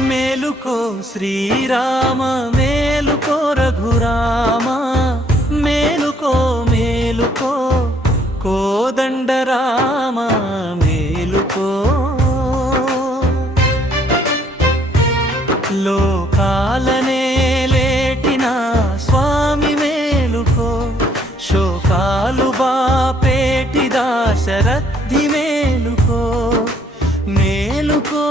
మేలుకో శ్రీరామ మేలుకో రఘురామ మేలుకో మేలుకో కోదండరామ మేలుకో లోకాలనే లేటిన స్వామి మేలుకో శోకాలు బాపేటి దాశరథి మేలుకో మేలుకో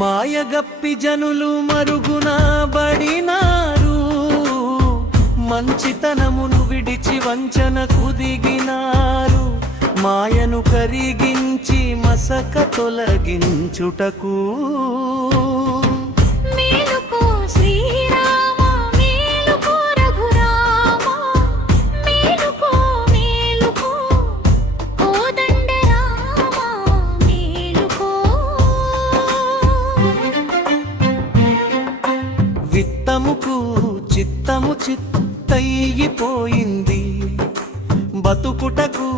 మాయగప్పి జనులు మరుగున బడినారు మంచితనమును విడిచి వంచనకు దిగినారు మాయను కరిగించి మసక తొలగించుటకు విత్తముకు చిత్తము చిత్తయిపోయింది బతుకుటకు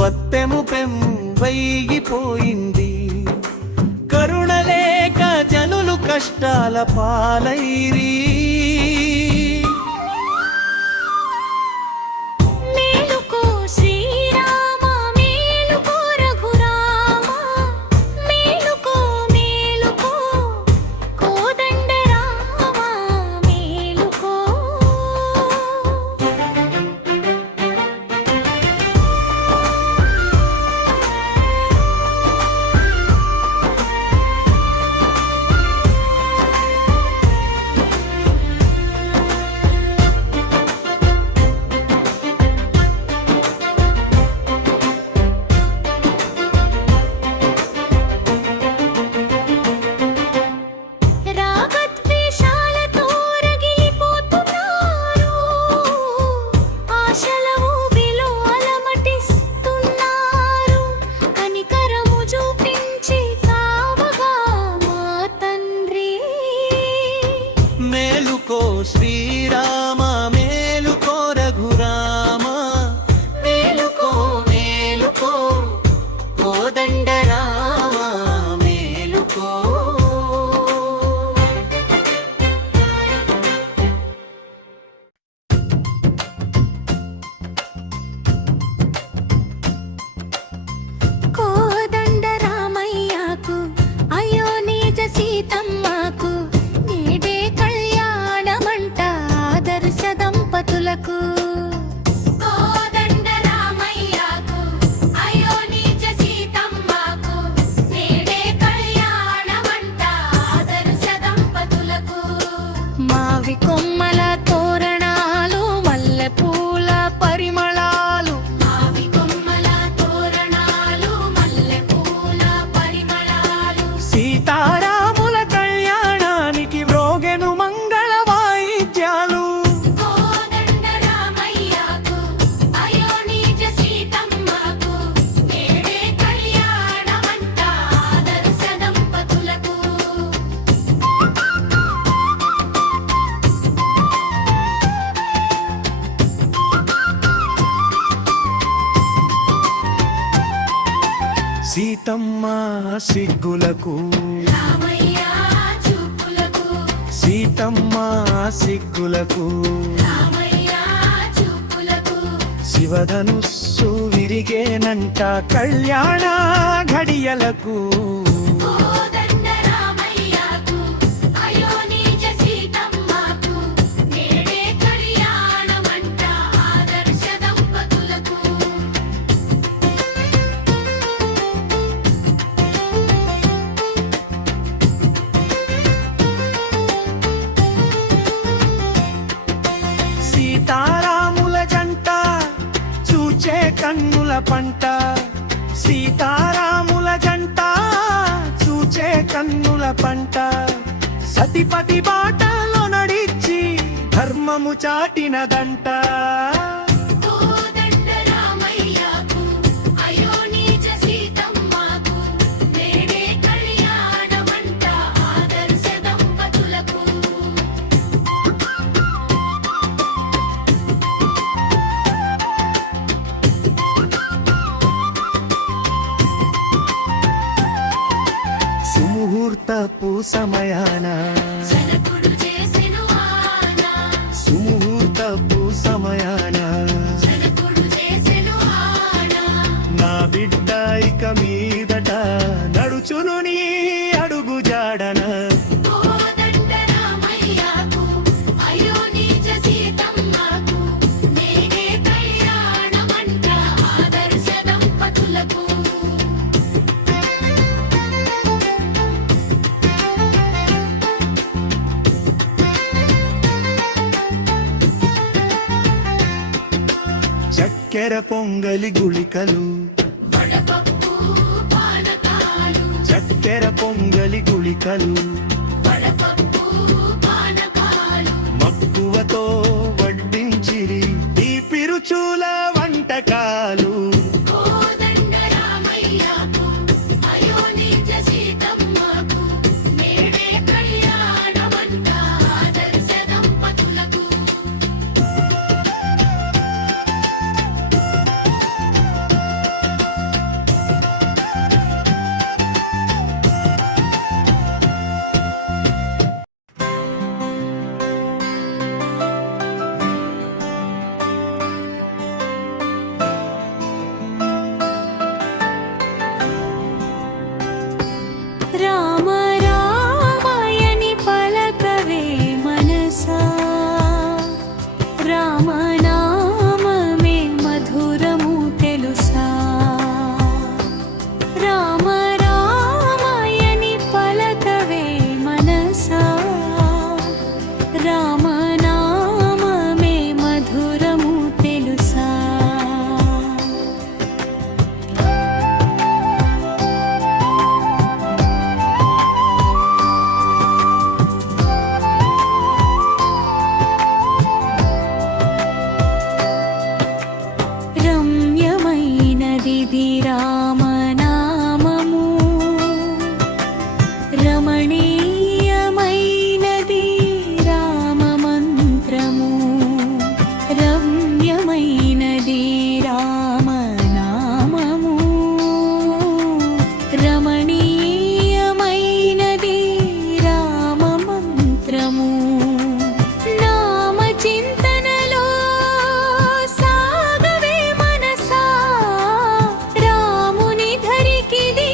బత్తెము పెంవైపోయింది కరుణలేక జనులు కష్టాల పాలైరి మేలుకో శ్రీరామ మేలుకో రఘురామ మేలుకో మేలుకో కోదండరామ మేలుకో కోదండరామయ్యకు అయ్యో నిజ సీతమ్మకు దంపతులకు కోదండరామయ్యకు అయోనిజ సీతమ్మకు నేడే కళ్యాణమంట ఆదర్శ దంపతులకు మావి కొమ్మల తోరణాలు మల్లె పూల పరిమళాలు మావి కొమ్మల తోరణాలు మల్లె పూల పరిమళాలు సీతారాముల కళ్యాణానికి వ్రోగెను మంగళ వాయిద్యాలు సీతమ్మ సిగ్గులకు రామయ్య చూపులకు సీతమ్మ సిగ్గులకు రామయ్య చూపులకు శివధనుస్సు విరిగేనంట కళ్యాణ ఘడియలకు కోదండరామయ్యకు అయోనిజ సీతమ్మకు నేడే కళ్యాణమంట ఆదర్శ దంపతులకు సీతారాముల జంట చూచే కన్నుల పంట సీతారాముల జంట చూచే కన్నుల పంట సతిపతి బాటలో నడిచి ధర్మము చాటినదంట. కోదండ రామయ్యకు అయోనిజ సీతమ్మకు నేడే కళ్యాణమంట ఆదర్శ దంపతులకు. సుముహూర్తపు సమయాన జనకుడు చేసెను ఆన, సుముహూర్తపు సమయాన జనకుడు చేసెను ఆన. నా బిడ్డ ఇక మీదట నడుచును నీ అడుగు జాడన. కోదండ రామయ్యకు అయోనిజ సీతమ్మకు నేడే కళ్యాణమంట ఆదర్శ దంపతులకు. చక్కెర పొంగలి గుళికలు వడపప్పు పానకాలు, చక్కెర పొంగలి గుళికలు వడపప్పు పానకాలు. మక్కువతో వడ్డించిరి తీపి రుచుల వంటకాలు. కోదండ రామయ్యకు అయోనిజ సీతమ్మకు నేడే కళ్యాణమంట ఆదర్శ దంపతులకు. రామ రామాయణి పలకవే మనసా, రామనామమే మధురము తెలుసా. రామ రామాయణి పలకవే మనసా, రామనామమే మధురము తెలుసా. రమ్యమైనదిది రామనామము, రమణీయమైనది రామమంత్రము. రమ్యమైనది రామనామము, రమణీయమైనది రామమంత్రము. నామ చింతనలో సాగవే మనసా, రాముని ధరికిది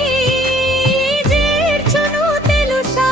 చేర్చును తెలుసా.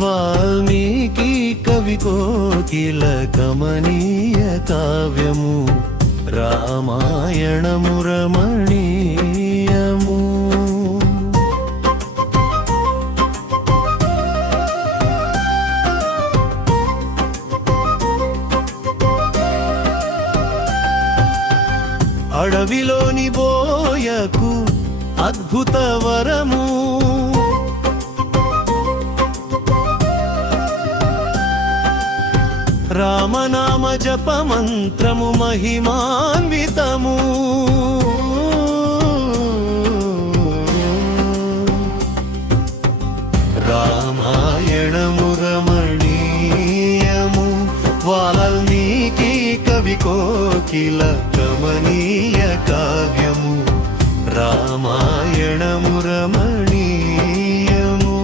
వాల్మీకి కవి కోకిల కమనీయ కావ్యము రామాయణము రమణీయము. అడవిలోని బోయకు అద్భుత వరము, రామనామ జప మంత్రము మహిమాన్వితము. రామాయణము రమణీయము వాల్మీకి కవి కోకిల కమనీయ కావ్యము రామాయణము రమణీయము.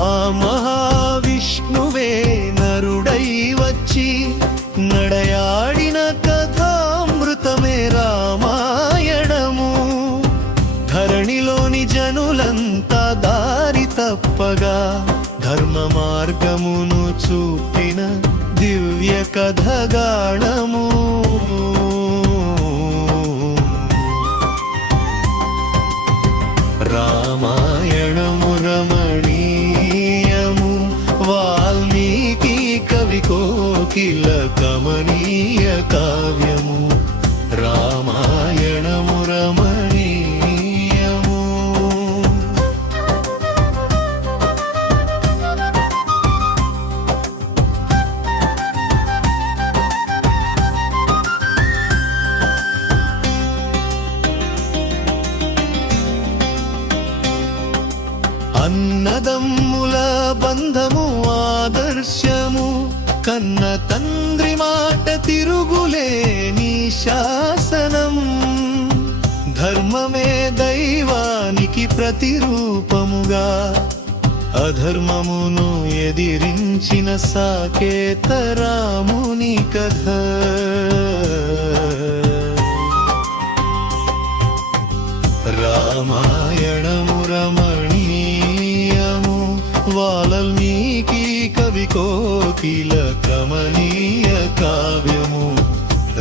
ఆ మహావిష్ణువే నరుడై వచ్చి నడయాడిన కథామృతమే రామాయణము. ధరణిలోని జనులంతా దారి తప్పగా ధర్మ మార్గమును చూపిన దివ్య కథగాణము. రామాయణము రమణీయము వాల్మీకి కవి కోకిల కమనీయ కావ్యము రామాయణము రమణీయము. అన్నదమ్ముల బంధము ఆదర్శము, కన్న తండ్రి మాట తిరుగులేని శాసనం. ధర్మమే దైవానికి ప్రతిరూపముగా అధర్మమును ఎదిరించిన సాకేత రాముని కథ. రామాయణము రమణీయము వాల్మీకి కవి కోకిల కమనీయ కావ్యము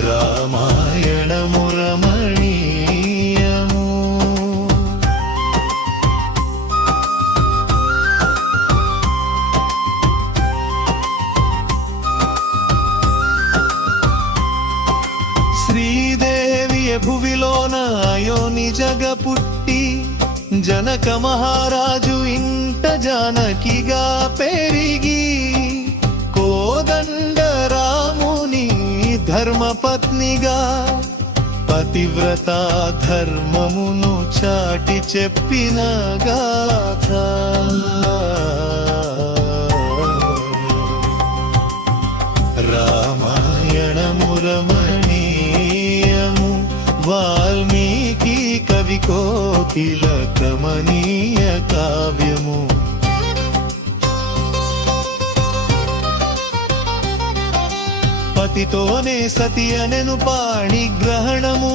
రామాయణము రమణీయము. శ్రీదేవియ భువిలోన అయోని జగ పుట్టి జనక మహారాజు ఇంట జానకిగా పెరిగి కోదండ రాముని ధర్మపత్నిగా పతివ్రత ధర్మమును చాటి చెప్పిన గాథ. రామాయణము రమణీయము వాల్మీకి కవి కోకిల కమనీయ కావ్యము. పతితోనే సతి అనెను పాణిగ్రహణము,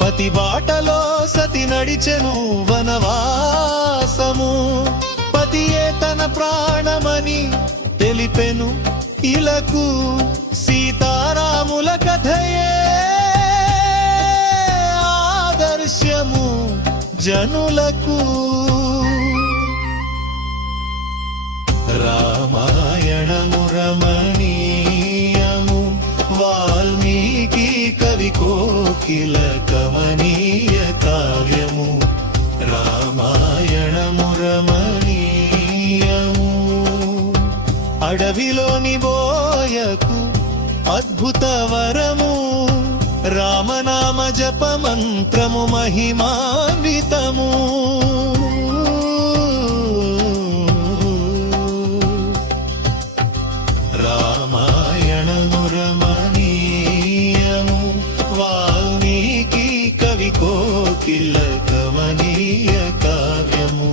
పతి బాటలో సతి నడిచెను వనవాసము. పతియే తన ప్రాణమని తెలిపెను ఇలకు, సీతారాముల కథయే ఆదర్శము జనులకు. రామాయణము రమణీయము వాల్మీకి కవి కోకిల కమనీయ కావ్యము రామాయణము రమణీయము. అడవిలోని బోయకు అద్భుత వరము, రామనామ జప మంత్రము మహిమాన్వితము. రామాయణము రమణీయము వాల్మీకి కవి కోకిల కమనీయ కావ్యము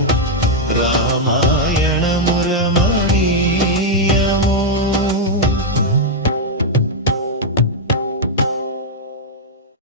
రామాయణ